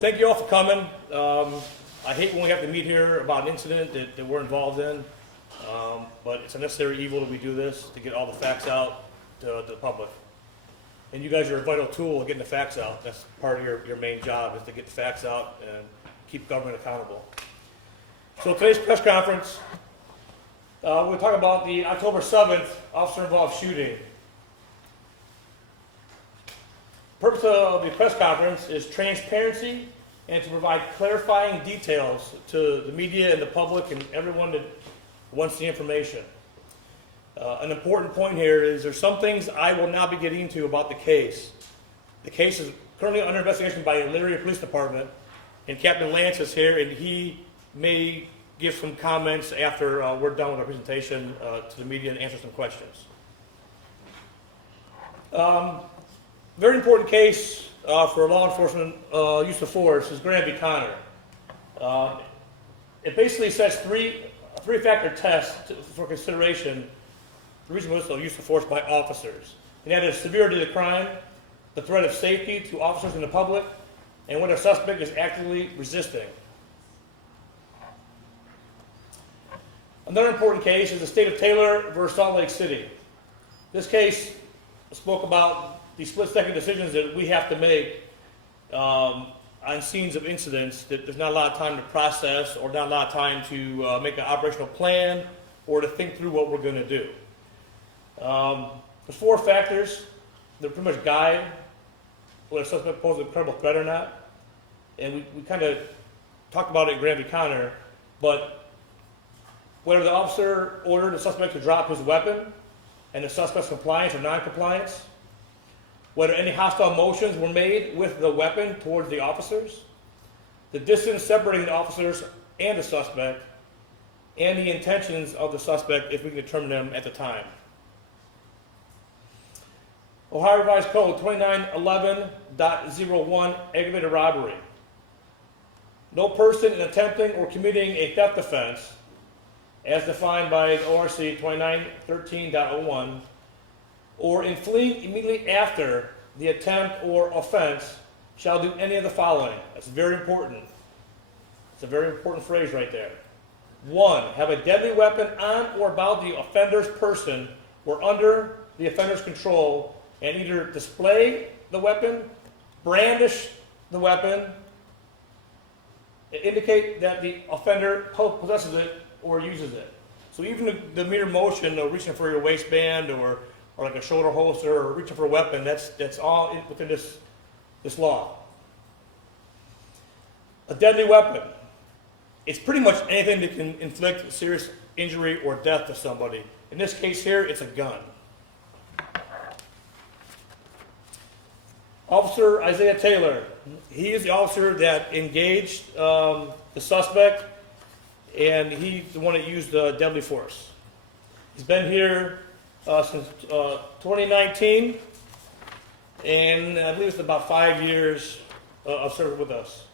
Thank you all for coming. I hate when we have to meet here about an incident that we're involved in, but it's a necessary evil that we do this to get all the facts out to the public. And you guys are a vital tool in getting the facts out. That's part of your main job, is to get the facts out and keep government accountable. So today's press conference, we'll talk about the October 7th officer-involved shooting. The purpose of the press conference is transparency and to provide clarifying details to the media and the public and everyone that wants the information. An important point here is there's some things I will not be getting into about the case. The case is currently under investigation by the Lorain Police Department, and Captain Lance is here, and he may give some comments after we're done with our presentation to the media and answer some questions. Very important case for law enforcement use of force is Graham v. Connor. It basically sets a three-factor test for consideration the reasonableness of use of force by officers. And that is severity of the crime, the threat of safety to officers and the public, and whether a suspect is actively resisting. Another important case is the state of Taylor versus Salt Lake City. This case spoke about the split-second decisions that we have to make on scenes of incidents that there's not a lot of time to process or not a lot of time to make an operational plan or to think through what we're going to do. There's four factors that pretty much guide whether a suspect poses a credible threat or not. And we kind of talked about it in Graham v. Connor, but whether the officer ordered the suspect to drop his weapon and the suspect's compliance or non-compliance, whether any hostile motions were made with the weapon towards the officers, the distance separating the officers and the suspect, and the intentions of the suspect if we can determine them at the time. Ohio Revised Code 2911.01, aggravated robbery. No person in attempting or committing a theft offense, as defined by ORC 2913.01, or in fleeing immediately after the attempt or offense, shall do any of the following. That's very important. It's a very important phrase right there. 1, have a deadly weapon on or about the offender's person or under the offender's control, and either display the weapon, brandish the weapon, indicate that the offender possesses it or uses it. So even the mere motion of reaching for your waistband or like a shoulder holster or reaching for a weapon, that's all within this law. A deadly weapon. It's pretty much anything that can inflict serious injury or death to somebody. In this case here, it's a gun. Officer Isaiah Taylor. He is the officer that engaged the suspect, and he's the one that used deadly force. He's been here since 2019, and I believe it's about 5 years of service with us.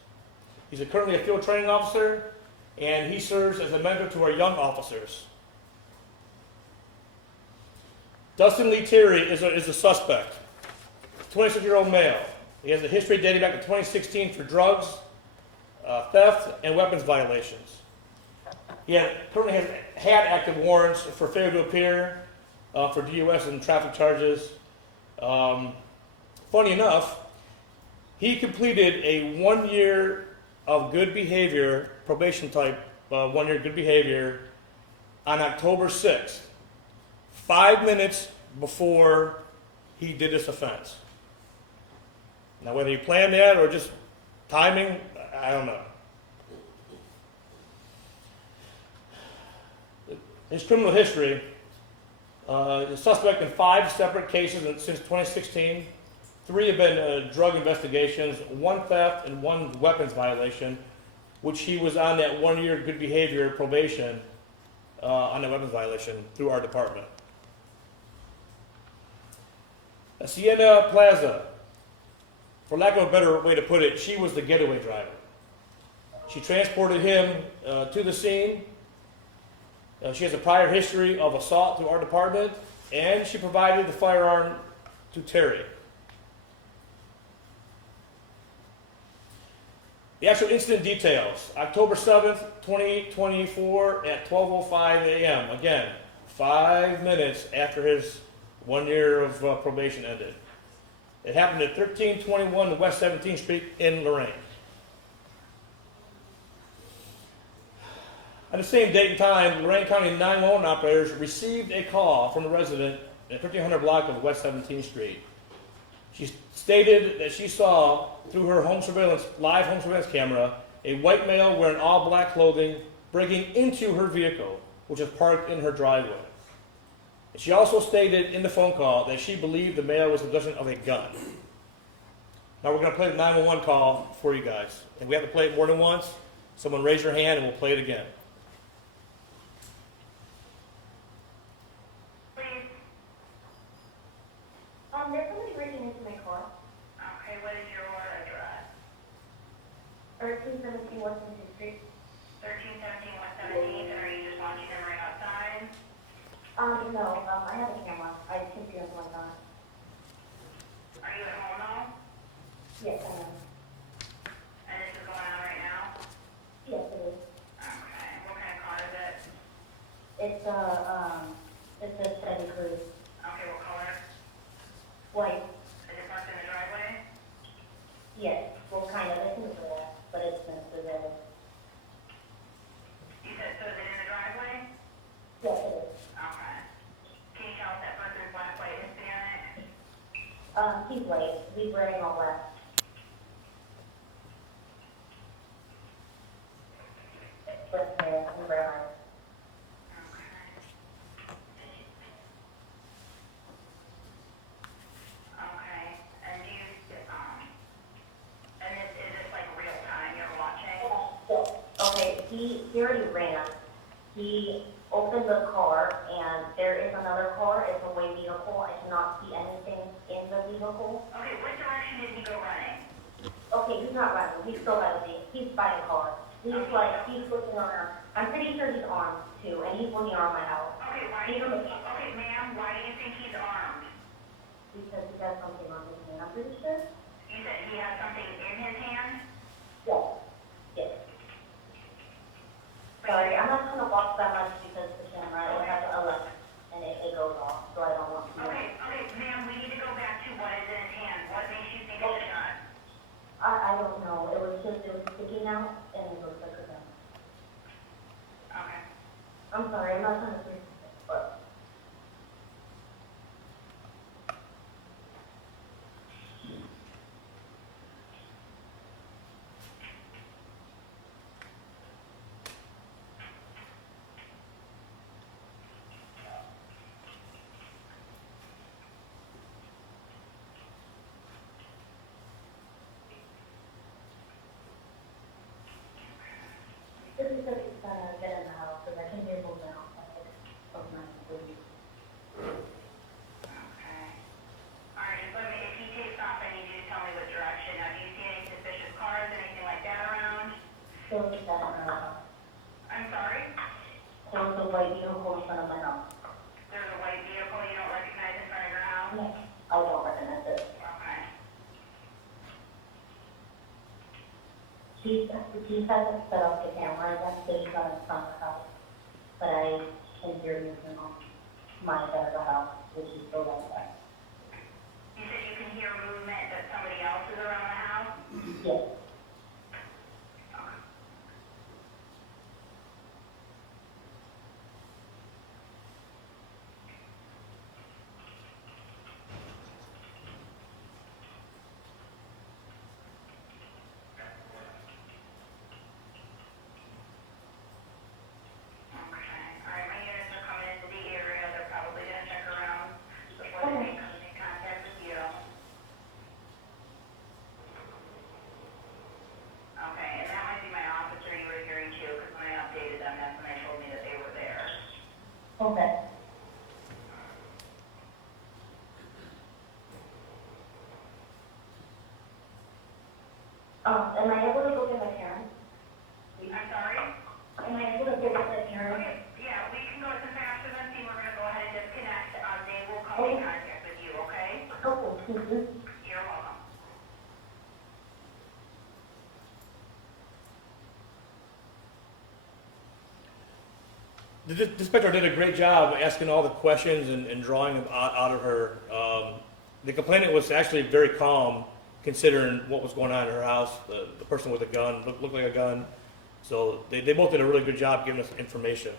He's currently a field training officer, and he serves as a mentor to our young officers. Dustin Lee Terry is a suspect, 26-year-old male. He has a history dating back to 2016 for drugs, theft, and weapons violations. He currently has had active warrants for failure to appear, for DUS and traffic charges. Funny enough, he completed a 1 year of good behavior, probation type 1 year good behavior, on October 6th, 5 minutes before he did this offense. Now, whether he planned that or just timing, I don't know. His criminal history, the suspect in 5 separate cases since 2016. 3 have been drug investigations, 1 theft, and 1 weapons violation, which he was on that 1 year good behavior probation on the weapons violation through our department. Sienna Plaza, for lack of a better way to put it, she was the getaway driver. She transported him to the scene. She has a prior history of assault through our department, and she provided the firearm to Terry. The actual incident details, October 7th, 2024 at 12:05 a.m. Again, 5 minutes after his 1 year of probation ended. It happened at 1321 West 17th Street in Lorain. On the same date and time, Lorain County 911 operators received a call from a resident at 1500 block of West 17th Street. She stated that she saw, through her live home surveillance camera, a white male wearing all black clothing breaking into her vehicle, which was parked in her driveway. She also stated in the phone call that she believed the male was in possession of a gun. Now we're going to play the 911 call for you guys. And we have to play it more than once. Someone raise your hand and we'll play it again. Please. There's somebody breaking into my car. Okay, what is your address? 1317 West 17th Street. 1317 West 17th, and are you just watching them right outside? No, I have a camera. I can see what's going on. Are you at home now? Yes, I am. And this is going on right now? Yes, it is. Okay, what kind of car is it? It's a Chevy Cruze. Okay, what color? White. Is it parked in the driveway? Yes, well, kind of. It's in the grass, but it's mostly there. You said, so is it in the driveway? Yes, it is. Okay. Can you tell us that person's black, white, and Hispanic? He's white. He's wearing all black. With hair and brown eyes. He already ran. He opened the car, and there is another car. It's a white vehicle. I cannot see anything in the vehicle. Okay, what direction did he go running? Okay, he's not running. He's still by the He's by the car. He's he's looking around. I'm pretty sure he's armed, too, and he's looking around my house. Okay, okay, ma'am, why do you think he's armed? Because he has something on his hand, I'm pretty sure. You said he has something in his hand? Yes. Yes. Sorry, I'm not going to watch that much because the camera, it has a light, and it goes off, so I don't want to. Okay, ma'am, we need to go back to what is in his hand. What makes you think it's a gun? I don't know. It was sticking out, and it looks like a gun. Okay. I'm sorry, I'm not trying to say but. This is because it's get in the house, because I can hear both now. Of my sleep. Okay. Alright, just let me, if he takes off, I need you to tell me what direction. Now, do you see any suspicious cars, anything like that around? There was that in our house. I'm sorry? There was a white vehicle in front of my house. There's a white vehicle you don't recognize in front of your house? No, I don't recognize it. Okay. He hasn't set up the camera yet, so he's not in front of the house. But I can hear movement on my side of the house, which is still like that. You said you can hear movement that somebody else is around the house? Yes. Okay. Am I able to go get my parents? I'm sorry? Am I able to go get my parents? Okay, yeah, we can go to some faster than see. We're going to go ahead and disconnect. They will come in contact with you, okay? Okay. You're welcome. The dispatcher did a great job asking all the questions and drawing them out of her. The complainant was actually very calm considering what was going on in her house. The person with a gun looked like a gun. So they both did a really good job giving us information.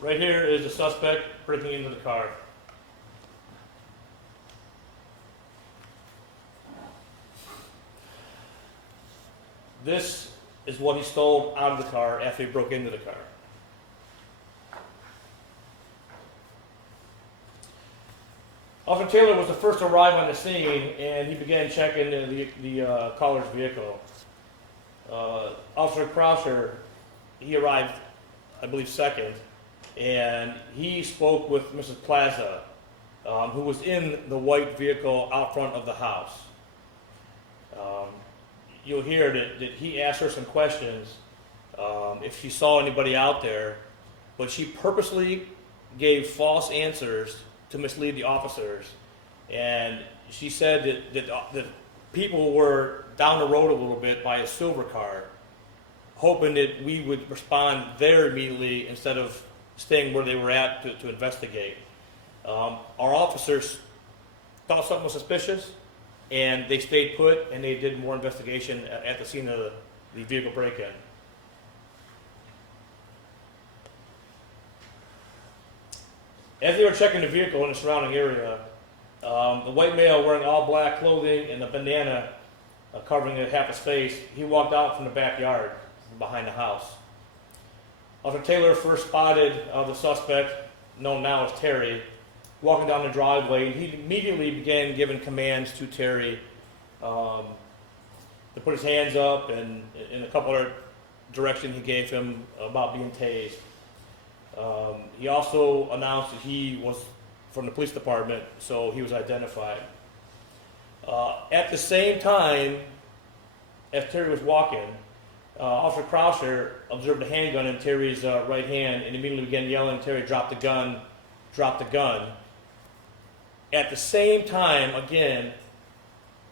Right here is the suspect breaking into the car. This is what he stole out of the car after he broke into the car. Officer Taylor was the first to arrive on the scene, and he began checking the caller's vehicle. Officer Croucher, he arrived, I believe, second, and he spoke with Mrs. Plaza, who was in the white vehicle out front of the house. You'll hear that he asked her some questions if she saw anybody out there, but she purposely gave false answers to mislead the officers. And she said that people were down the road a little bit by a silver car, hoping that we would respond there immediately instead of staying where they were at to investigate. Our officers thought something was suspicious, and they stayed put, and they did more investigation at the scene of the vehicle break-in. As they were checking the vehicle in the surrounding area, the white male wearing all black clothing and a bandana covering half a space, he walked out from the backyard behind the house. Officer Taylor first spotted the suspect, known now as Terry, walking down the driveway, and he immediately began giving commands to Terry to put his hands up, and in a couple other directions he gave him about being tased. He also announced that he was from the police department, so he was identified. At the same time as Terry was walking, Officer Croucher observed a handgun in Terry's right hand and immediately began yelling, "Terry, drop the gun, drop the gun." At the same time, again,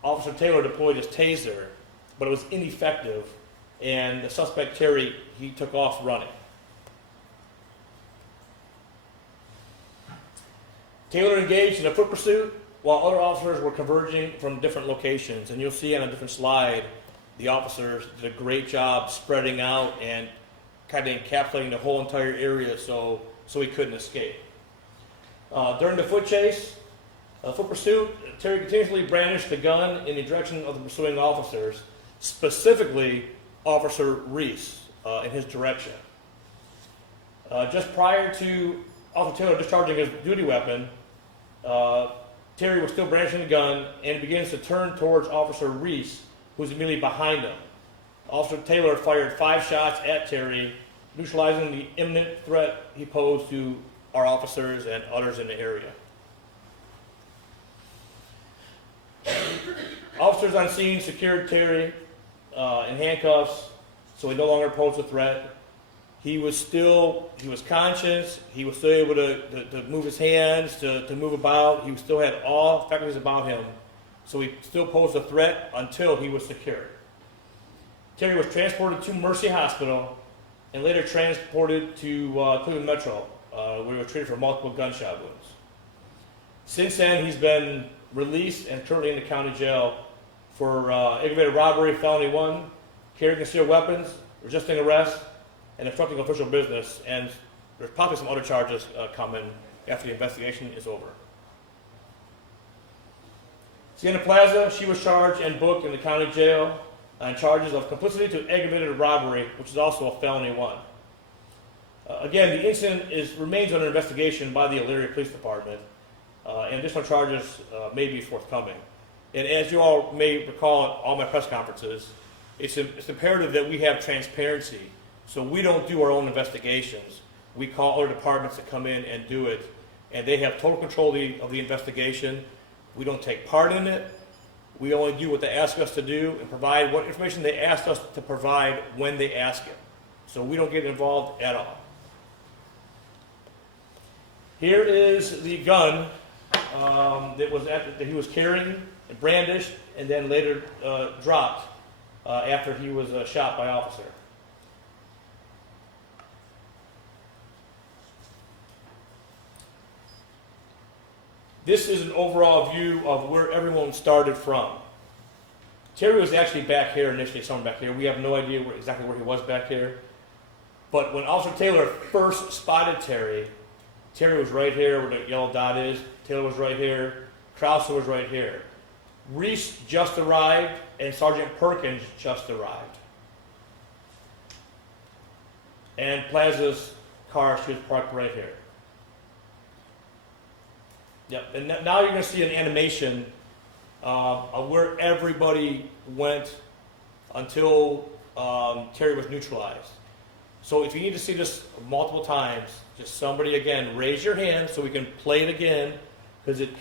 Officer Taylor deployed his taser, but it was ineffective, and the suspect, Terry, he took off running. Taylor engaged in a foot pursuit while other officers were converging from different locations, and you'll see on a different slide, the officers did a great job spreading out and kind of encapsulating the whole entire area so he couldn't escape. During the foot chase, foot pursuit, Terry continuously brandished the gun in the direction of the pursuing officers, specifically Officer Reese in his direction. Just prior to Officer Taylor discharging his duty weapon, Terry was still brandishing the gun and begins to turn towards Officer Reese, who's immediately behind him. Officer Taylor fired 5 shots at Terry, neutralizing the imminent threat he posed to our officers and others in the area. Officers on scene secured Terry in handcuffs, so he no longer posed a threat. He was conscious. He was still able to move his hands, to move about. He still had all faculties about him, so he still posed a threat until he was secured. Terry was transported to Mercy Hospital and later transported to Cleveland Metro, where he was treated for multiple gunshot wounds. Since then, he's been released and currently in the county jail for aggravated robbery, felony 1, carrying concealed weapons, resisting arrest, and obstructing official business. And there's probably some other charges coming after the investigation is over. Sienna Plaza, she was charged and booked in the county jail on charges of complicity to aggravated robbery, which is also a felony 1. Again, the incident remains under investigation by the Elyria Police Department, and additional charges may be forthcoming. And as you all may recall at all my press conferences, it's imperative that we have transparency. So we don't do our own investigations. We call other departments to come in and do it, and they have total control of the investigation. We don't take part in it. We only do what they ask us to do and provide what information they asked us to provide when they ask it. So we don't get involved at all. Here is the gun that he was carrying. and brandished, and then later dropped after he was shot by an officer. This is an overall view of where everyone started from. Terry was actually back here initially, somewhere back here. We have no idea exactly where he was back here. But when Officer Taylor first spotted Terry, Terry was right here where the yellow dot is. Taylor was right here. Krauser was right here. Reese just arrived, and Sergeant Perkins just arrived. And Plaza's car, she was parked right here. Yep, and now you're going to see an animation of where everybody went until Terry was neutralized. So if you need to see this multiple times, just somebody again raise your hand so we can play it again, because it's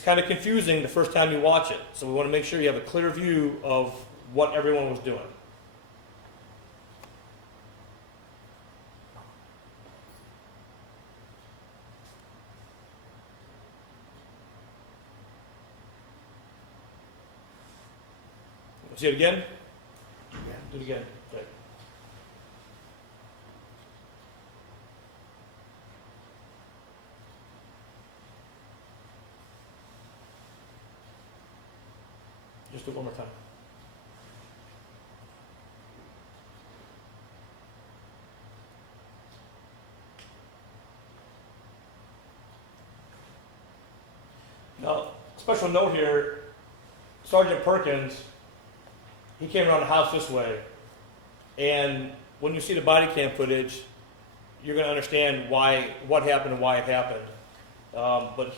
kind of confusing the first time you watch it. So we want to make sure you have a clear view of what everyone was doing. See it again? Yeah. Do it again. Right. Just do it one more time. Now, special note here, Sergeant Perkins, he came around the house this way, and when you see the body cam footage, you're going to understand what happened and why it happened. But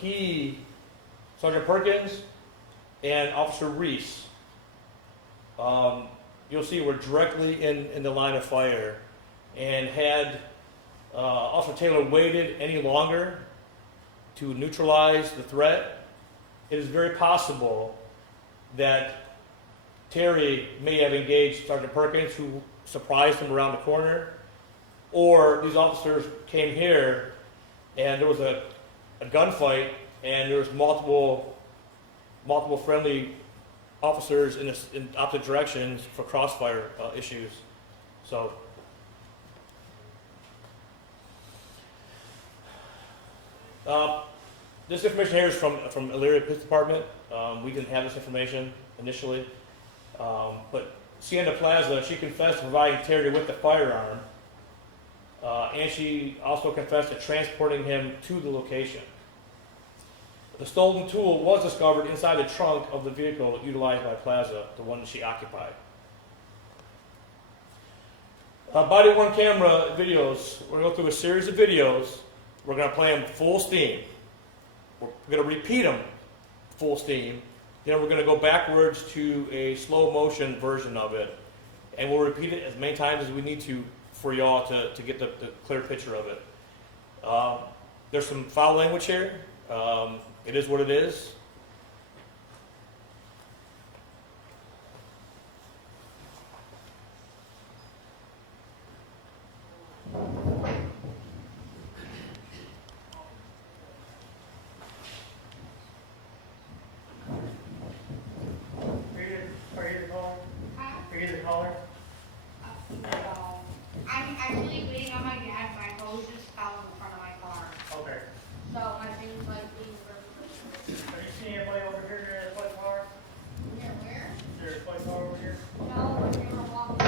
Sergeant Perkins and Officer Reese, you'll see were directly in the line of fire, and had Officer Taylor waited any longer to neutralize the threat, it is very possible that Terry may have engaged Sergeant Perkins, who surprised him around the corner, or these officers came here and there was a gunfight, and there was multiple friendly officers in opposite directions for crossfire issues. So this information here is from Elyria Police Department. We didn't have this information initially. But Sienna Plaza, she confessed to providing Terry with the firearm, and she also confessed to transporting him to the location. The stolen tool was discovered inside the trunk of the vehicle utilized by Plaza, the one that she occupied. Body-worn camera videos, we're going to go through a series of videos. We're going to play them full steam. We're going to repeat them full steam. Then we're going to go backwards to a slow motion version of it, and we'll repeat it as many times as we need to for y'all to get the clear picture of it. There's some foul language here. It is what it is. I'm actually waiting on my dad. My hose just fell in front of my car. Okay. So my thing's like being really. Are you seeing anybody over here near the white car? Near where? Is there a white car over here? No, but they were walking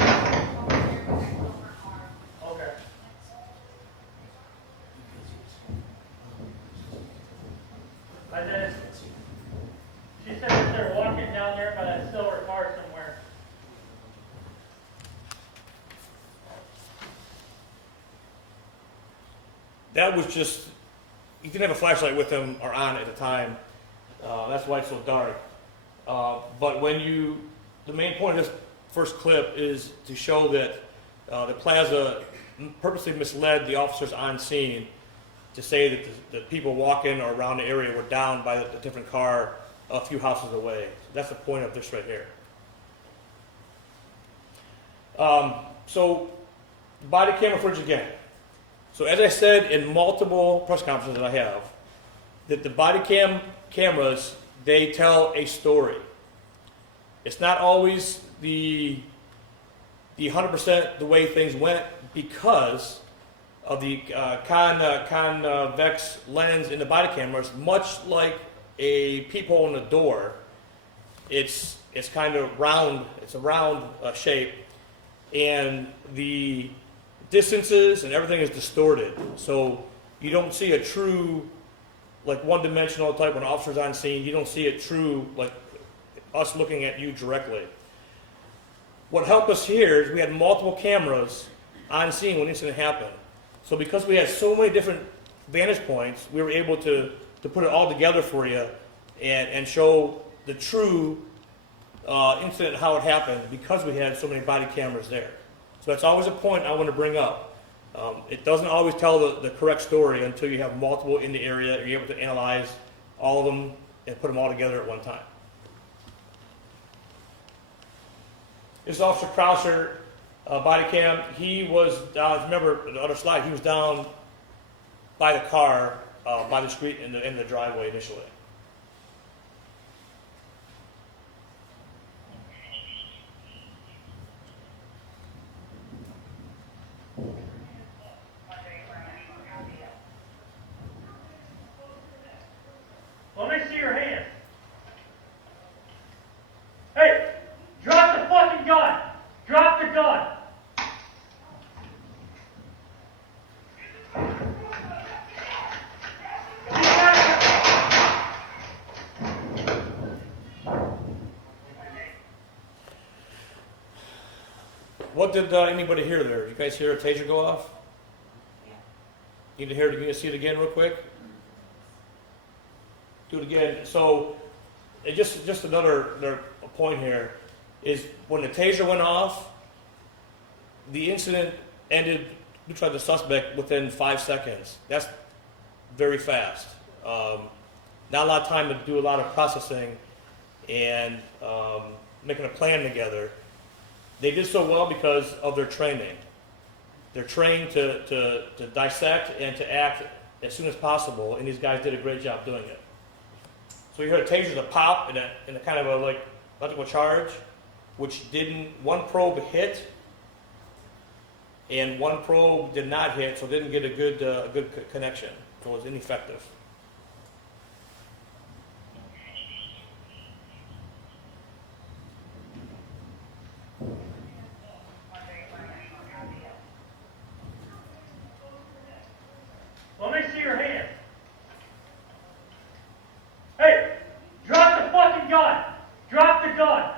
over here with that silver car. Okay. I did. She said that they're walking down there by that silver car somewhere. That was just, he didn't have a flashlight with him or on at the time. That's why it's so dark. But the main point of this first clip is to show that the Plaza purposely misled the officers on scene to say that the people walking or around the area were down by the different car a few houses away. That's the point of this right here. So, body camera footage again. So as I said in multiple press conferences that I have, that the body cameras they tell a story. It's not always the 100% the way things went because of the convex lens in the body cameras. Much like a peephole in the door, it's kind of round. It's a round shape, and the distances and everything is distorted. So you don't see a true, like, one-dimensional type when an officer's on scene. You don't see it true like us looking at you directly. What helped us here is we had multiple cameras on scene when the incident happened. So because we had so many different vantage points, we were able to put it all together for you and show the true incident, how it happened, because we had so many body cameras there. So that's always a point I want to bring up. It doesn't always tell the correct story until you have multiple in the area, and you're able to analyze all of them and put them all together at one time. This is Officer Croucher, body cam. He was down, remember the other slide, he was down by the car, by the street in the driveway initially. Let me see your hand. Hey, drop the fucking gun. Drop the gun. What did anybody hear there? You guys hear a taser go off? Need to hear it? Need to see it again real quick? Do it again. So, just another point here is when the taser went off, the incident ended. We tried the suspect within 5 seconds. That's very fast. Not a lot of time to do a lot of processing and making a plan together. They did so well because of their training. They're trained to dissect and to act as soon as possible, and these guys did a great job doing it. So you heard a taser, the pop, and a kind of a like electrical charge, which didn't, one probe hit, and one probe did not hit, so it didn't get a good connection. So it was ineffective. Let me see your hand. Hey, drop the fucking gun. Drop the gun.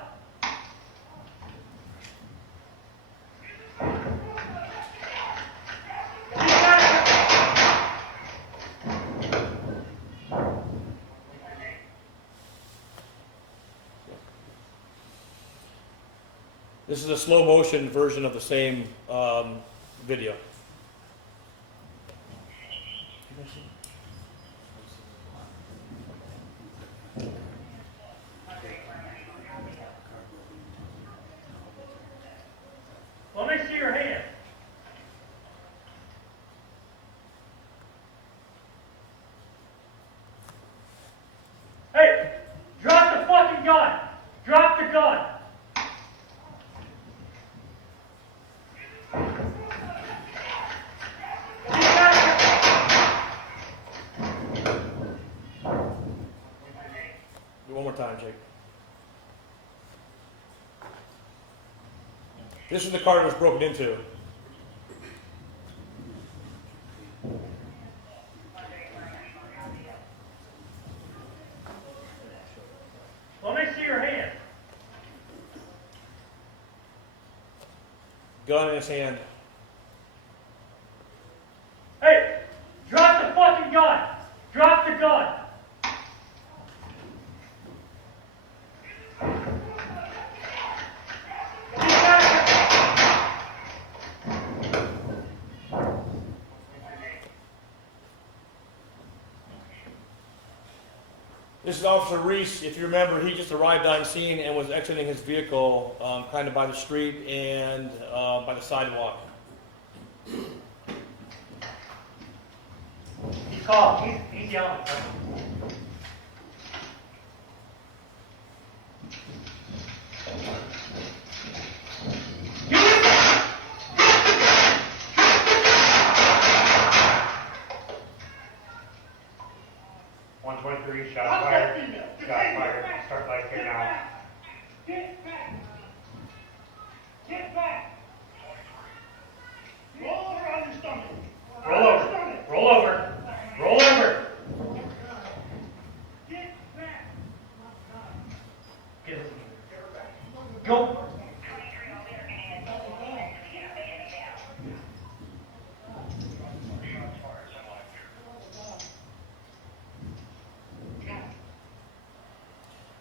This is a slow motion version of the same video. Let me see your hand. Hey, drop the fucking gun. Drop the gun. Do it one more time, Jake. This is the car that was broken into. Let me see your hand. Gun in his hand. Hey, drop the fucking gun. Drop the gun. This is Officer Reese. If you remember, he just arrived on scene and was exiting his vehicle kind of by the street and by the sidewalk. He's called. He's yelling. 123, shot fired. Shot fired. Start light here now. Get back! Get back! Roll over on your stomach. Roll over. Roll over. Roll over. Get back! Get it. Go.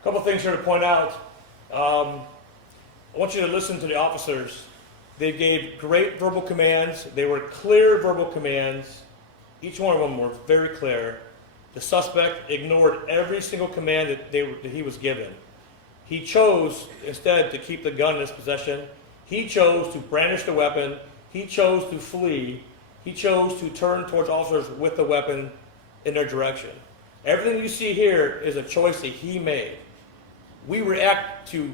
Couple things here to point out. I want you to listen to the officers. They gave great verbal commands. They were clear verbal commands. Each one of them were very clear. The suspect ignored every single command that he was given. He chose, instead, to keep the gun in his possession. He chose to brandish the weapon. He chose to flee. He chose to turn towards officers with the weapon in their direction. Everything you see here is a choice that he made. We react to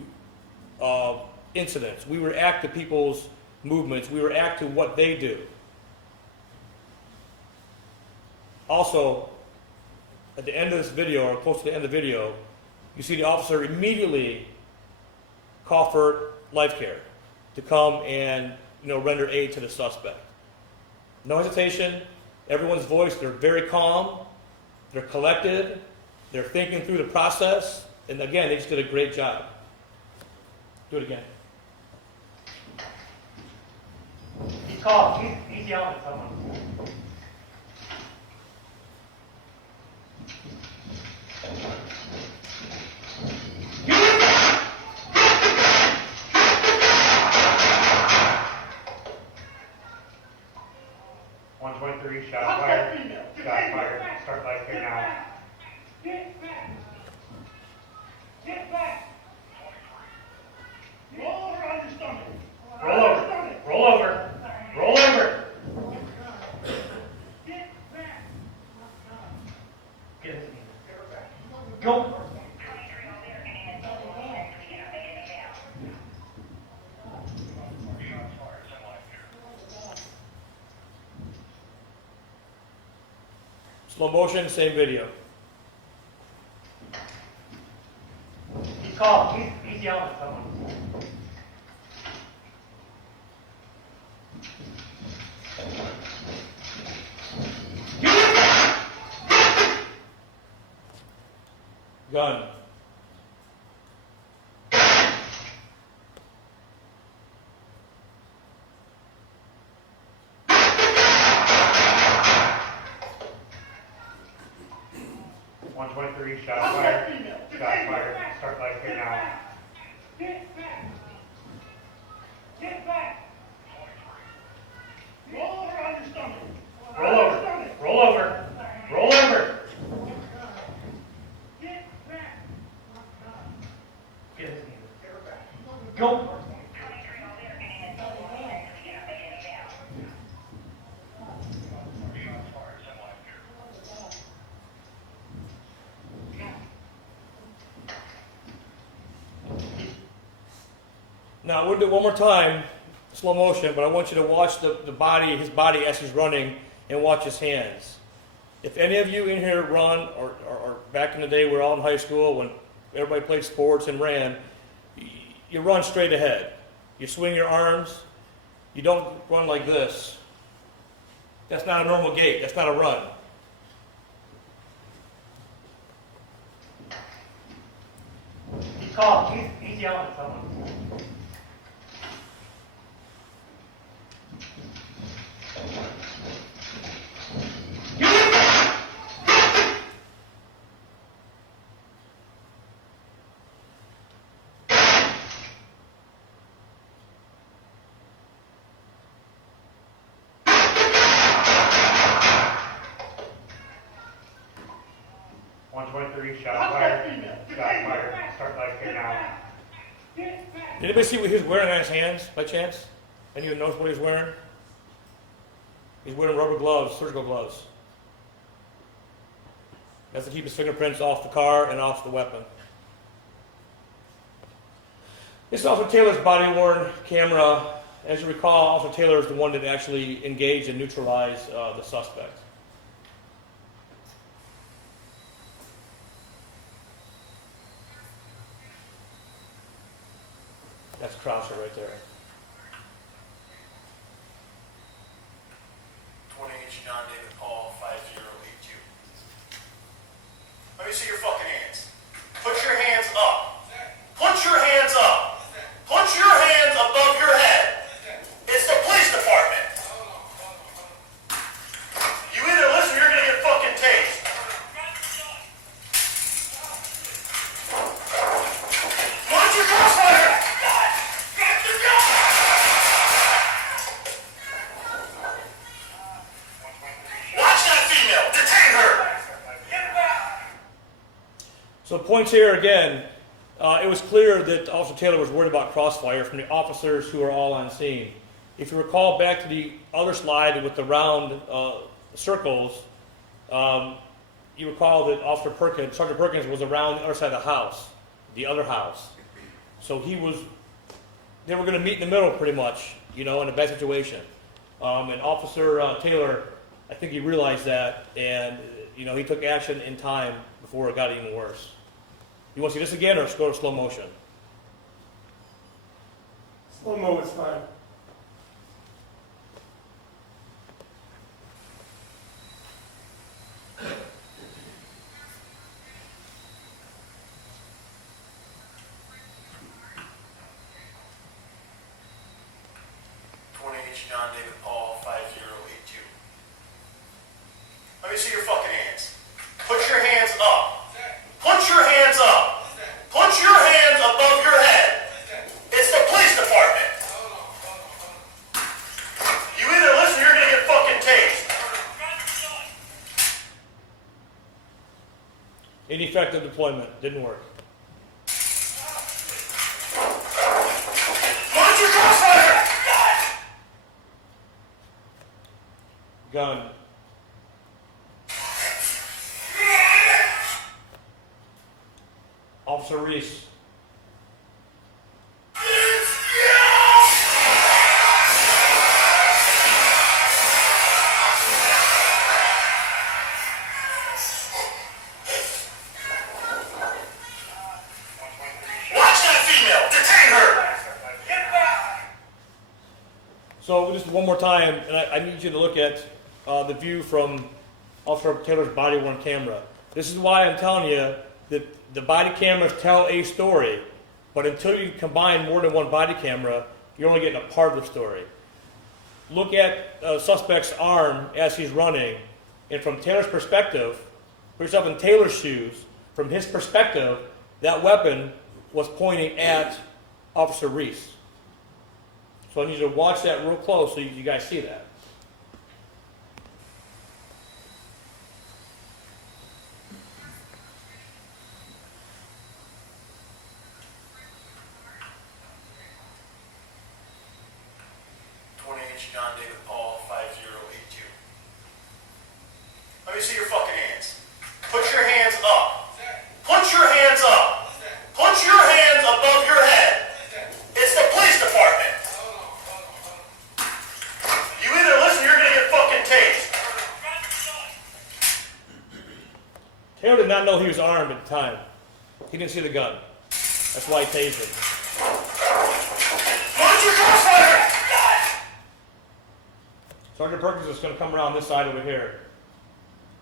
incidents. We react to people's movements. We react to what they do. Also, at the end of this video, or close to the end of the video, you see the officer immediately call for life care to come and render aid to the suspect. No hesitation. Everyone's voice, they're very calm. They're collected. They're thinking through the process. And again, they just did a great job. Do it again. He's called. He's yelling at someone. One 23, shot fired. Shot fired. Start light here now. Get back! Get back! Roll over on your stomach. Roll over. Roll over. Roll over. Get back! Get it. Go. Slow motion, same video. He's called. He's yelling at someone. Gun. One 23, shot fired. Shot fired. Start light here now. Get back! Get back! Roll over on your stomach. Roll over. Roll over. Roll over. Get back! Get it. Go. Now, we'll do it one more time, slow motion, but I want you to watch his body as he's running, and watch his hands. If any of you in here run, or back in the day we were all in high school when everybody played sports and ran, you run straight ahead. You swing your arms. You don't run like this. That's not a normal gait. That's not a run. He's called. He's yelling at someone. One 23, shot fired. Shot fired. Start light here now. Get back! Did anybody see what he was wearing on his hands, by chance? Anyone knows what he's wearing? He's wearing rubber gloves, surgical gloves. That's to keep his fingerprints off the car and off the weapon. This is Officer Taylor's body-worn camera. As you recall, Officer Taylor is the one that actually engaged and neutralized the suspect. That's Croucher right there. 20H John David Paul 5082. Let me see your fucking hands. Put your hands up. Put your hands up. Put your hands above your head. It's the police department. You either listen or you're gonna get fucking tased. Watch your crossfire! Watch that female! Detain her! So points here again, it was clear that Officer Taylor was worried about crossfire from the officers who are all on scene. If you recall back to the other slide with the round circles, you recall that Sergeant Perkins was around the other side of the house, the other house. So they were going to meet in the middle pretty much, in a bad situation. And Officer Taylor, I think he realized that, and he took action in time before it got even worse. You want to see this again, or go to slow motion? Slow mo is fine. John David Paul 5082. Let me see your fucking hands. Put your hands up. Put your hands up. Put your hands above your head. It's the police department. You either listen or you're gonna get fucking tased. Ineffective deployment, didn't work. Watch your crossfire! Gun. Officer Reese. Watch that female! Detain her! So just one more time, and I need you to look at the view from Officer Taylor's body-worn camera. This is why I'm telling you that the body cameras tell a story, but until you combine more than one body camera, you're only getting a part of the story. Look at the suspect's arm as he's running, and from Taylor's perspective, put yourself in Taylor's shoes, from his perspective, that weapon was pointing at Officer Reese. So I need you to watch that real close so you guys see that. John David Paul 5082. Let me see your fucking hands. Put your hands up. Put your hands up. Put your hands above your head. It's the police department. You either listen or you're gonna get fucking tased. Taylor did not know he was armed at the time. He didn't see the gun. That's why he tased him. Watch your crossfire! Sergeant Perkins is going to come around this side over here.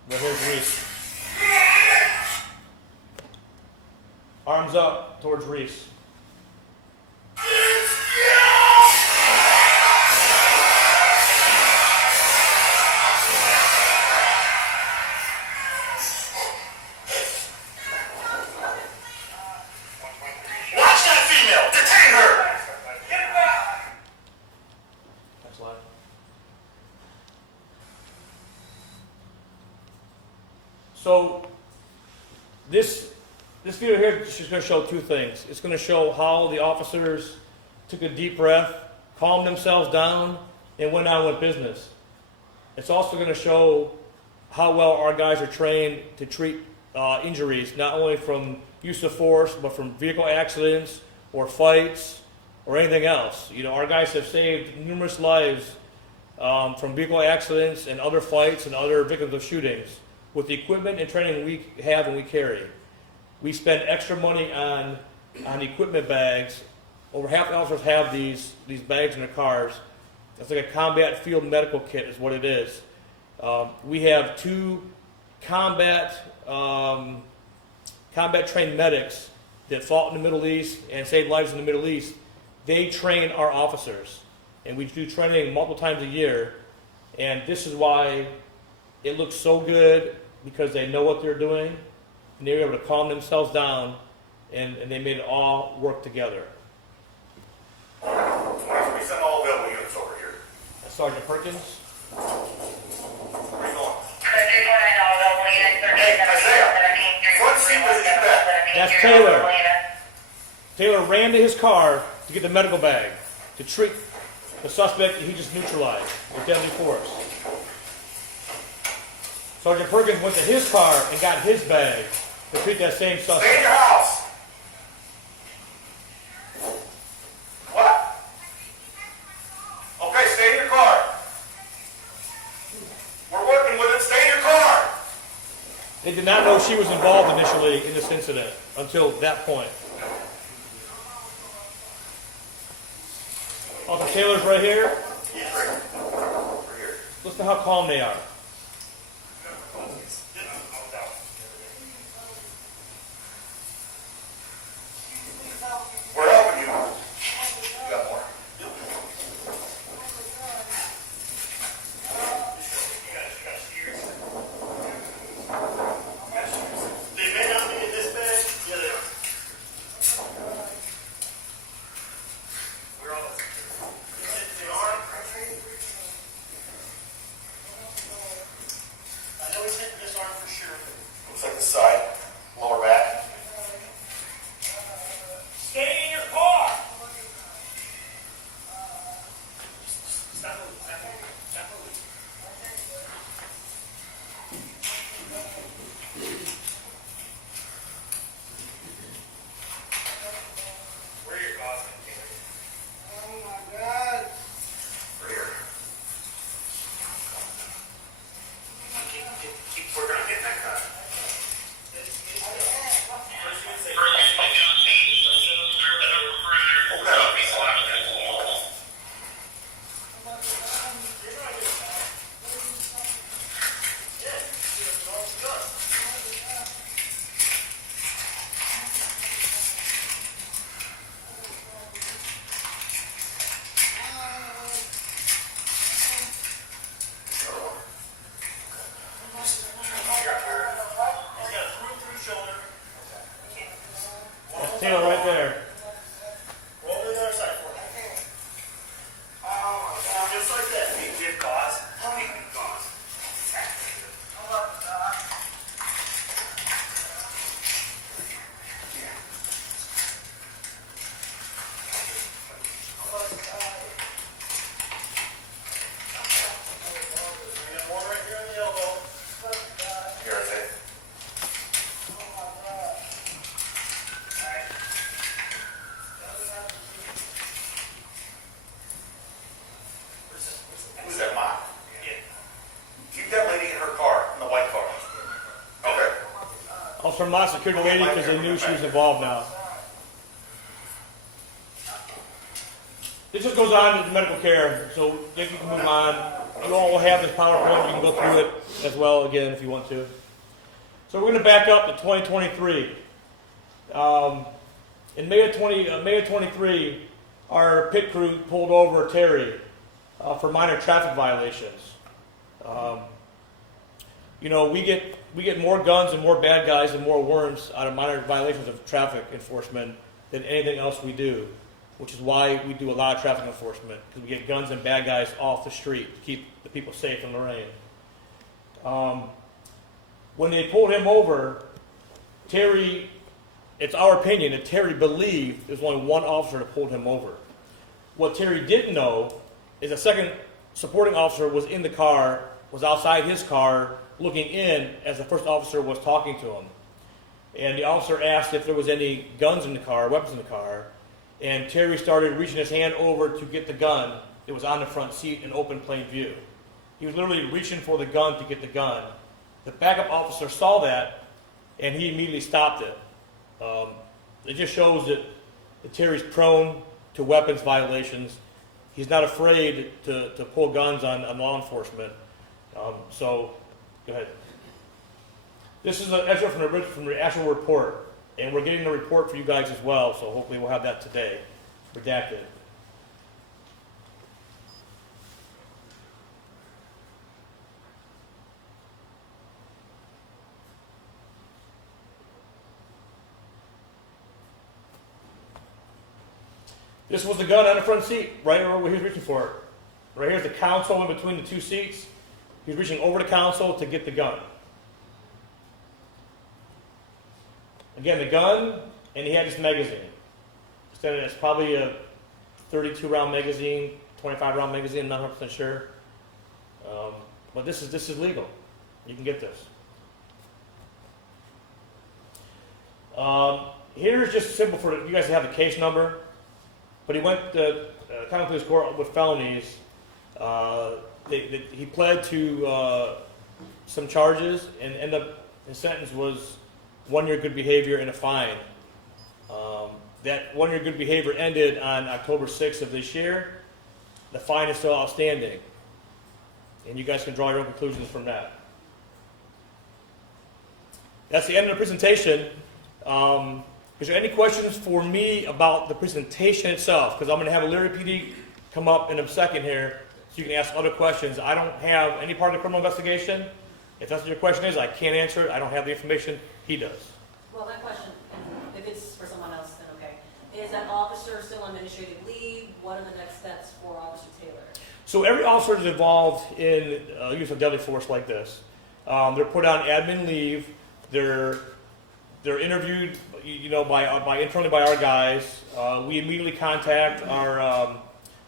But here's Reese. Arms up towards Reese. Watch that female! Detain her! Next slide. So this video here is just going to show two things. It's going to show how the officers took a deep breath, calmed themselves down, and went on with business. It's also going to show how well our guys are trained to treat injuries, not only from use of force, but from vehicle accidents or fights or anything else. You know, our guys have saved numerous lives from vehicle accidents and other fights and other victims of shootings with the equipment and training we have and we carry. We spend extra money on equipment bags over half the officers have these bags in their cars. It's like a combat field medical kit is what it is. We have 2 combat trained medics that fought in the Middle East and saved lives in the Middle East. They train our officers, and we do training multiple times a year. And this is why it looks so good, because they know what they're doing, and they were able to calm themselves down, and they made it all work together. 23% all available units over here. Sergeant Perkins. Where are you going? Hey, Isaiah, front seat doesn't get back. That's Taylor. Taylor ran to his car to get the medical bag to treat the suspect that he just neutralized with deadly force. Sergeant Perkins went to his car and got his bag to treat that same Stay in suspect. your house. What? Okay, stay in your car. We're working with it. Stay in your car. They did not know she was involved initially in this incident until that point. Officer Taylor's right here. He's right. Over here. Listen to how calm they are. We're helping you. You got more. They may not be in this bed. Yeah, they are. We're all. I know he's hitting this arm for sure. Looks like the side, lower back. Stay in your car! Stop moving, stop moving, stop moving. Where are your cars? Oh my God. Right here. Keep working on getting that cut. That's Taylor right there. Roll to the other side for me. Just like that. We have gauze. We have gauze. We got one right here on the elbow. Here, I say. Who's that, Ma? Yeah. Keep that lady in her car, in the white car. Okay. Officer Moss secured the lady because they knew she was involved now. This just goes on to the medical care, so if you can move on. You all will have this PowerPoint, you can go through it as well again if you want to. So we're going to back up to 2023. In May of 23, our pit crew pulled over Terry for minor traffic violations. You know, we get more guns and more bad guys and more warrants out of minor violations of traffic enforcement than anything else we do, which is why we do a lot of traffic enforcement, because we get guns and bad guys off the street to keep the people safe in Lorain. When they pulled him over, Terry, it's our opinion that Terry believed there was only one officer that pulled him over. What Terry didn't know is a second supporting officer was in the car, was outside his car, looking in as the first officer was talking to him. And the officer asked if there was any guns in the car, weapons in the car, and Terry started reaching his hand over to get the gun that was on the front seat in open plain view. He was literally reaching for the gun to get the gun. The backup officer saw that, and he immediately stopped it. It just shows that Terry's prone to weapons violations. He's not afraid to pull guns on law enforcement. So, go ahead. This is an excerpt from the actual report, and we're getting the report for you guys as well, so hopefully we'll have that today, redacted. This was the gun on the front seat, right where he was reaching for it. Right here's the console in between the two seats. He's reaching over the console to get the gun. Again, the gun, and he had this magazine. It's probably a 32-round magazine, 25-round magazine, I'm not 100% sure. But this is legal. You can get this. Here's just simple for you guys to have the case number. But he went to county police court with felonies. He pled to some charges, and ended up his sentence was 1 year good behavior and a fine. That 1 year good behavior ended on October 6th of this year. The fine is still outstanding, and you guys can draw your own conclusions from that. That's the end of the presentation. Is there any questions for me about the presentation itself? Because I'm going to have a Leary PD come up in a second here, so you can ask other questions. I don't have any part of the criminal investigation. If that's what your question is, I can't answer it. I don't have the information. He does. Well, that question, if it's for someone else, then okay. Is that officer still on administrative leave? What are the next steps for Officer Taylor? So every officer is involved in use of deadly force like this. They're put on admin leave. They're interviewed, internally by our guys. We immediately contact our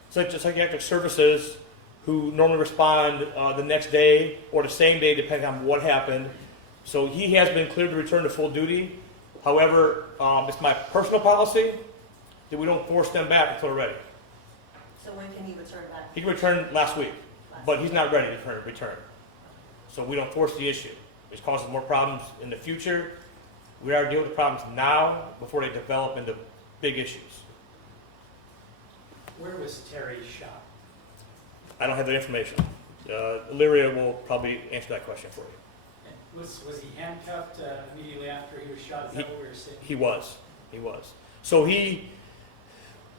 psychiatric services, who normally respond the next day or the same day, depending on what happened. So he has been cleared to return to full duty. However, it's my personal policy that we don't force them back until they're ready. So when can he return back? He returned last week, but he's not ready to return. So we don't force the issue, which causes more problems in the future. We are dealing with the problems now before they develop into big issues. Where was Terry shot? I don't have that information. Illyria will probably answer that question for you. Was he handcuffed immediately after he was shot? Is that what we were saying? He was. So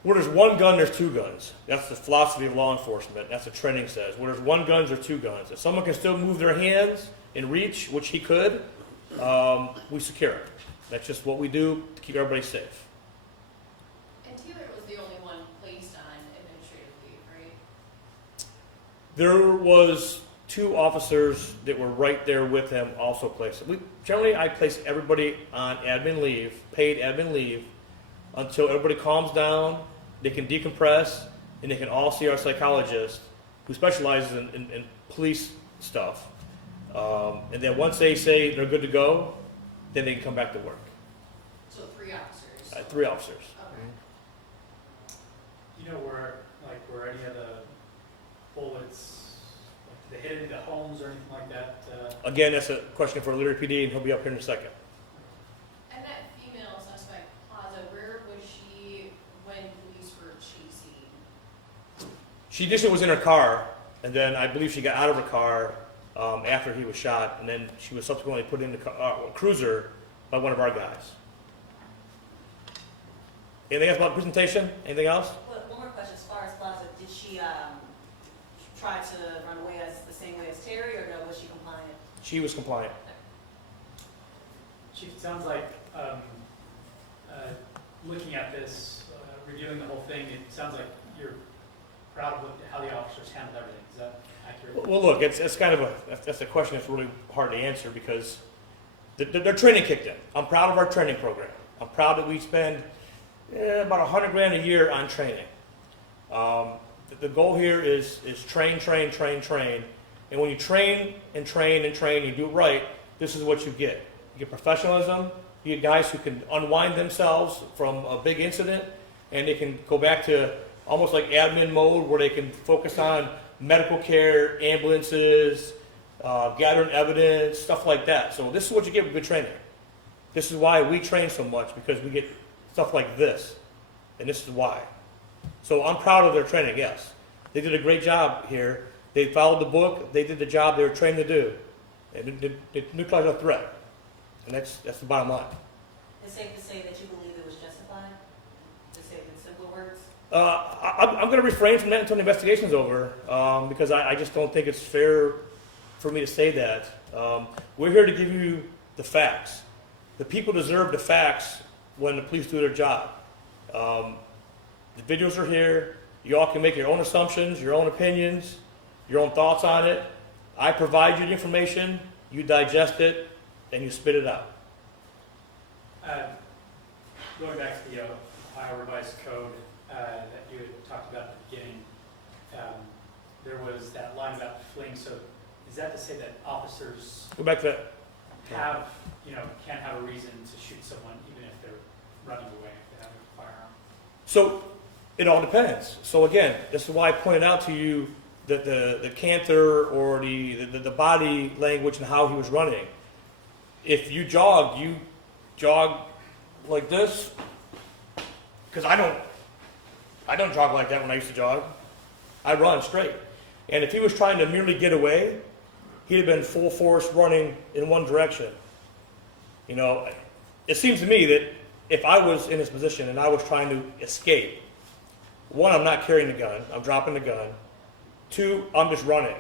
where there's one gun, there's two guns. That's the philosophy of law enforcement. That's what training says. Where there's one gun, there's two guns. If someone can still move their hands and reach, which he could, we secure it. That's just what we do to keep everybody safe. And Taylor was the only one placed on administrative leave, right? There was two officers that were right there with him also placed. Generally, I place everybody on admin leave, paid admin leave, until everybody calms down, they can decompress, and they can all see our psychologist, who specializes in police stuff. And then once they say they're good to go, then they can come back to work. So 3 officers? 3 officers. Okay. You know where any of the bullets, did they hit any of the homes or anything like that? Again, that's a question for Leary PD, and he'll be up here in a second. And that female suspect, Plaza, where was she when police were chasing? She initially was in her car, and then I believe she got out of her car after he was shot, and then she was subsequently put in the cruiser by one of our guys. Anything else about the presentation? Anything else? Well, one more question. As far as Plaza, did she try to run away the same way as Terry, or no, was she compliant? She was compliant. Chief, it sounds like looking at this, reviewing the whole thing, it sounds like you're proud of how the officers handled everything. Is that accurate? Well, look, it's kind of that's a question that's really hard to answer because their training kicked in. I'm proud of our training program. I'm proud that we spend about $100,000 a year on training. The goal here is train. And when you train, you do it right, this is what you get. You get professionalism, you get guys who can unwind themselves from a big incident, and they can go back to almost like admin mode where they can focus on medical care, ambulances, gathering evidence, stuff like that. So this is what you get with good training. This is why we train so much, because we get stuff like this. And this is why. So I'm proud of their training, yes. They did a great job here. They followed the book. They did the job they were trained to do. And they neutralized a threat. And that's the bottom line. It's safe to say that you believe it was justified? To say it in simple words? I'm going to refrain from that until the investigation's over, because I just don't think it's fair for me to say that. We're here to give you the facts. The people deserve the facts when the police do their job. The videos are here. You all can make your own assumptions, your own opinions, your own thoughts on it. I provide you the information, you digest it, and you spit it out. Going back to the Ohio Revised Code that you had talked about at the beginning, there was that line about fleeing. So is that to say that officers Go back to that. have, can't have a reason to shoot someone even if they're running away, if they have a firearm? So it all depends. So again, this is why I pointed out to you that the canter or the body language and how he was running. If you jog like this, because I don't jog like that when I used to jog. I run straight. And if he was trying to merely get away, he'd have been full force running in one direction. It seems to me that if I was in his position and I was trying to escape, one, I'm not carrying the gun, I'm dropping the gun. Two, I'm just running.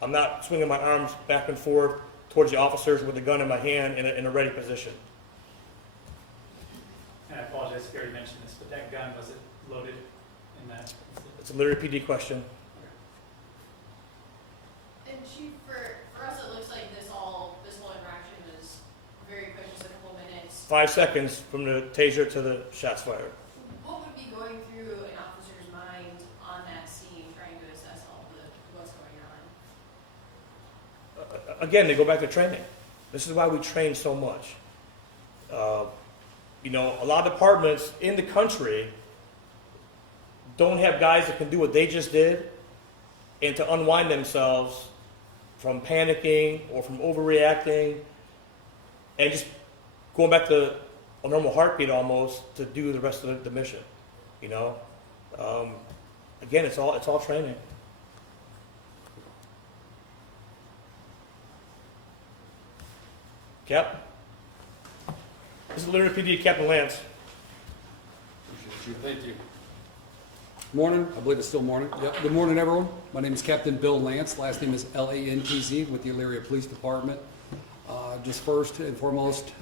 I'm not swinging my arms back and forth towards the officers with the gun in my hand in a ready position. And I apologize if you already mentioned this, but that gun, was it loaded in that incident? It's a Leary PD question. And Chief, for us, it looks like this whole interaction was very quick, just a couple minutes. 5 seconds from the taser to the shots fired. What would be going through an officer's mind on that scene, trying to assess what's going on? Again, they go back to training. This is why we train so much. A lot of departments in the country don't have guys that can do what they just did and to unwind themselves from panicking or from overreacting and just going back to a normal heartbeat almost to do the rest of the mission. Again, it's all training. Cap? This is Leary PD, Captain Lance. Appreciate you. Thank you. Morning. I believe it's still morning. Yep. Good morning, everyone. My name is Captain Bill Lance. Last name is Lantz with the Elyria Police Department. Just first and foremost,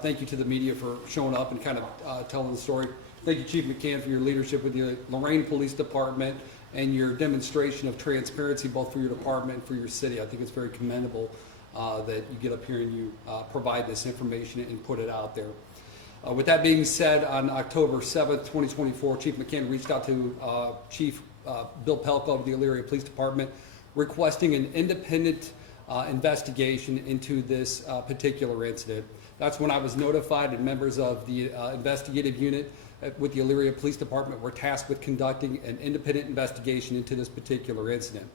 thank you to the media for showing up and kind of telling the story. Thank you, Chief McCann, for your leadership with the Lorain Police Department and your demonstration of transparency both for your department and for your city. I think it's very commendable that you get up here and you provide this information and put it out there. With that being said, on October 7th, 2024, Chief McCann reached out to Chief Bill Pelko of the Elyria Police Department requesting an independent investigation into this particular incident. That's when I was notified, and members of the investigative unit with the Elyria Police Department were tasked with conducting an independent investigation into this particular incident.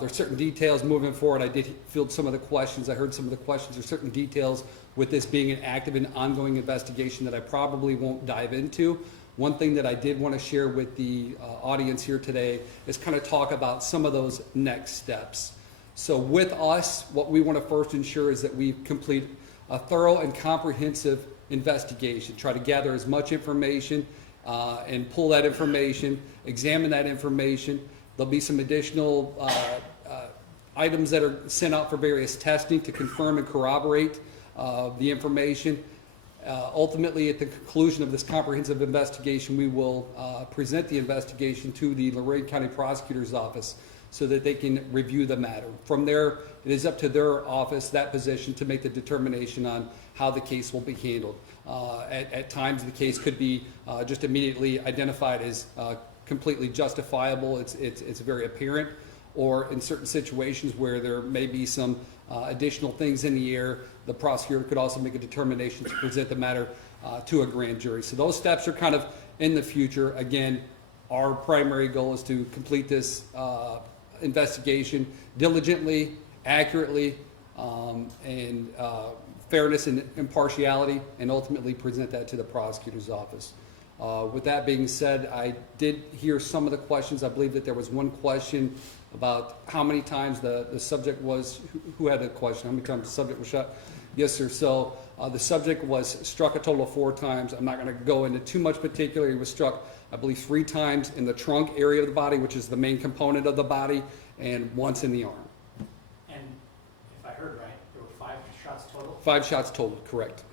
There's certain details moving forward. I did field some of the questions. I heard some of the questions. There's certain details with this being an active and ongoing investigation that I probably won't dive into. One thing that I did want to share with the audience here today is kind of talk about some of those next steps. So with us, what we want to first ensure is that we complete a thorough and comprehensive investigation, try to gather as much information and pull that information, examine that information. There'll be some additional items that are sent out for various testing to confirm and corroborate the information. Ultimately, at the conclusion of this comprehensive investigation, we will present the investigation to the Lorain County Prosecutor's Office so that they can review the matter. From there, it is up to their office, that position, to make the determination on how the case will be handled. At times, the case could be just immediately identified as completely justifiable. It's very apparent. Or in certain situations where there may be some additional things in the air, the prosecutor could also make a determination to present the matter to a grand jury. So those steps are kind of in the future. Again, our primary goal is to complete this investigation diligently, accurately, and fairness and impartiality, and ultimately present that to the prosecutor's office. With that being said, I did hear some of the questions. I believe that there was one question about how many times the subject was, who had a question? How many times the subject was shot? Yes, sir. So the subject was struck a total of 4 times. I'm not going to go into too much particular. He was struck, I believe, 3 times in the trunk area of the body, which is the main component of the body, and once in the arm. And if I heard right, there were 5 shots total? 5 shots total, correct.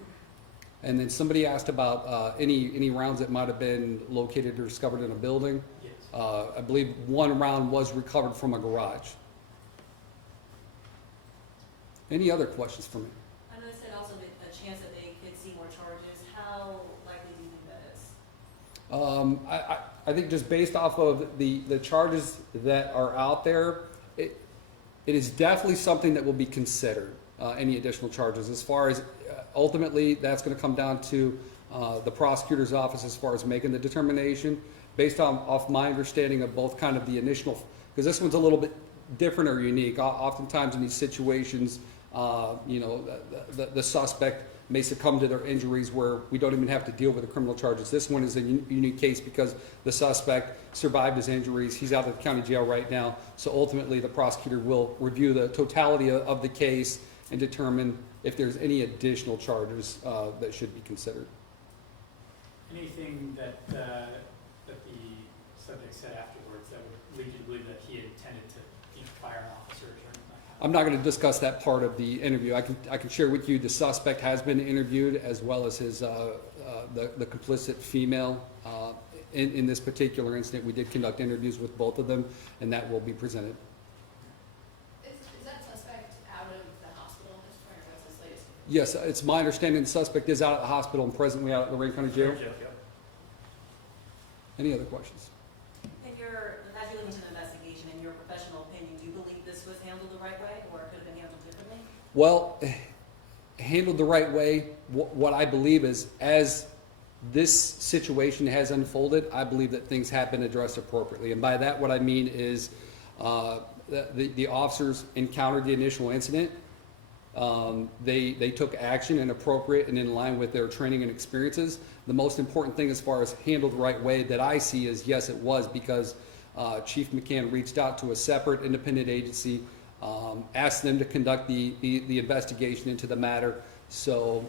And then somebody asked about any rounds that might have been located or discovered in a building. Yes. I believe 1 round was recovered from a garage. Any other questions for me? I know they said also that a chance that they could see more charges. How likely do you think that is? I think just based off of the charges that are out there, it is definitely something that will be considered, any additional charges. As far as ultimately, that's going to come down to the prosecutor's office as far as making the determination. Based off my understanding of both kind of the initial, because this one's a little bit different or unique. Oftentimes in these situations, you know, the suspect may succumb to their injuries where we don't even have to deal with the criminal charges. This one is a unique case because the suspect survived his injuries. He's out of the county jail right now. So ultimately, the prosecutor will review the totality of the case and determine if there's any additional charges that should be considered. Anything that the subject said afterwards that would lead you to believe that he intended to, you know, fire an officer or anything like that? I'm not going to discuss that part of the interview. I can share with you the suspect has been interviewed as well as his the complicit female. In this particular incident, we did conduct interviews with both of them, and that will be presented. Is that suspect out of the hospital at this point, or what's his latest? Yes, it's my understanding the suspect is out at the hospital and presently out at Lorain County Jail. Any other questions? As you look into the investigation, in your professional opinion, do you believe this was handled the right way, or it could have been handled differently? Well, handled the right way, what I believe is as this situation has unfolded, I believe that things have been addressed appropriately. And by that, what I mean is the officers encountered the initial incident. They took action and appropriate and in line with their training and experiences. The most important thing as far as handled the right way that I see is, yes, it was because Chief McCann reached out to a separate independent agency, asked them to conduct the investigation into the matter. So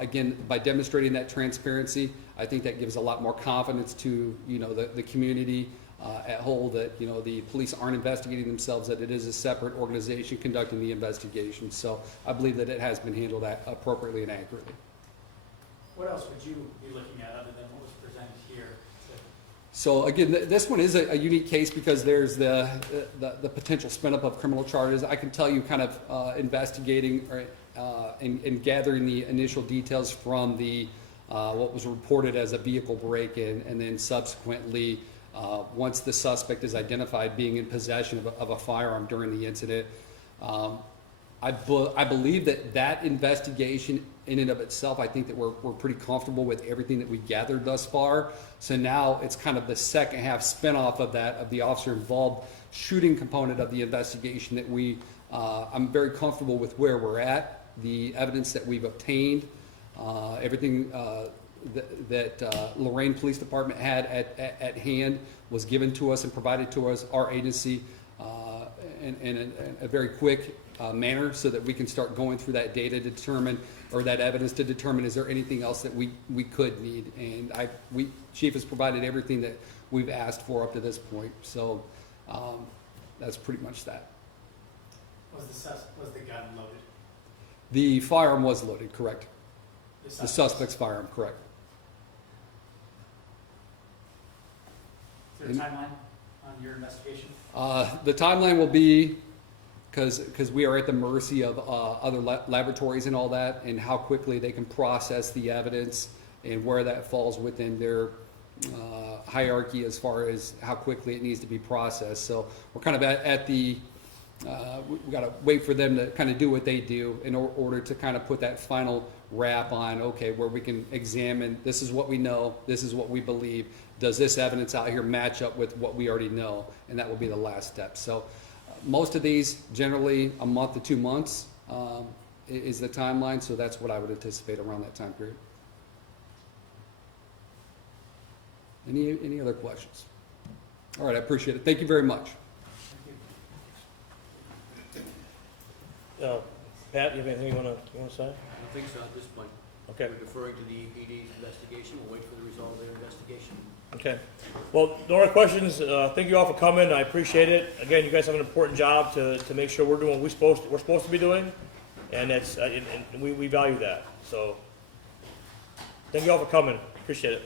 again, by demonstrating that transparency, I think that gives a lot more confidence to, you know, the community at whole that, you know, the police aren't investigating themselves, that it is a separate organization conducting the investigation. So I believe that it has been handled appropriately and accurately. What else would you be looking at other than what was presented here? So again, this one is a unique case because there's the potential spin up of criminal charges. I can tell you kind of investigating and gathering the initial details from the what was reported as a vehicle break-in, and then subsequently once the suspect is identified being in possession of a firearm during the incident. I believe that investigation in and of itself, I think that we're pretty comfortable with everything that we gathered thus far. So now it's kind of the second half spinoff of that, of the officer involved shooting component of the investigation that I'm very comfortable with where we're at, the evidence that we've obtained, everything that Lorain Police Department had at hand was given to us and provided to us, our agency, in a very quick manner so that we can start going through that data to determine, or that evidence to determine, is there anything else that we could need. And Chief has provided everything that we've asked for up to this point. So that's pretty much that. Was the gun loaded? The firearm was loaded, correct. The suspect's firearm, correct. Is there a timeline on your investigation? The timeline will be, because we are at the mercy of other laboratories and all that, and how quickly they can process the evidence and where that falls within their hierarchy as far as how quickly it needs to be processed. So we're kind of at the, we've got to wait for them to kind of do what they do in order to kind of put that final wrap on, okay, where we can examine, this is what we know, this is what we believe, does this evidence out here match up with what we already know? And that will be the last step. So most of these, generally a month to 2 months is the timeline, so that's what I would anticipate around that time period. Any other questions? All right, I appreciate it. Thank you very much. Pat, you have anything you wanna say? I don't think so at this point. Okay. We're deferring to the EPD's investigation. We'll wait for the result of their investigation. Okay. Well, no more questions. Thank you all for coming. I appreciate it. Again, you guys have an important job to make sure we're doing what we're supposed to be doing, and that's and we value that. So, thank you all for coming. Appreciate it.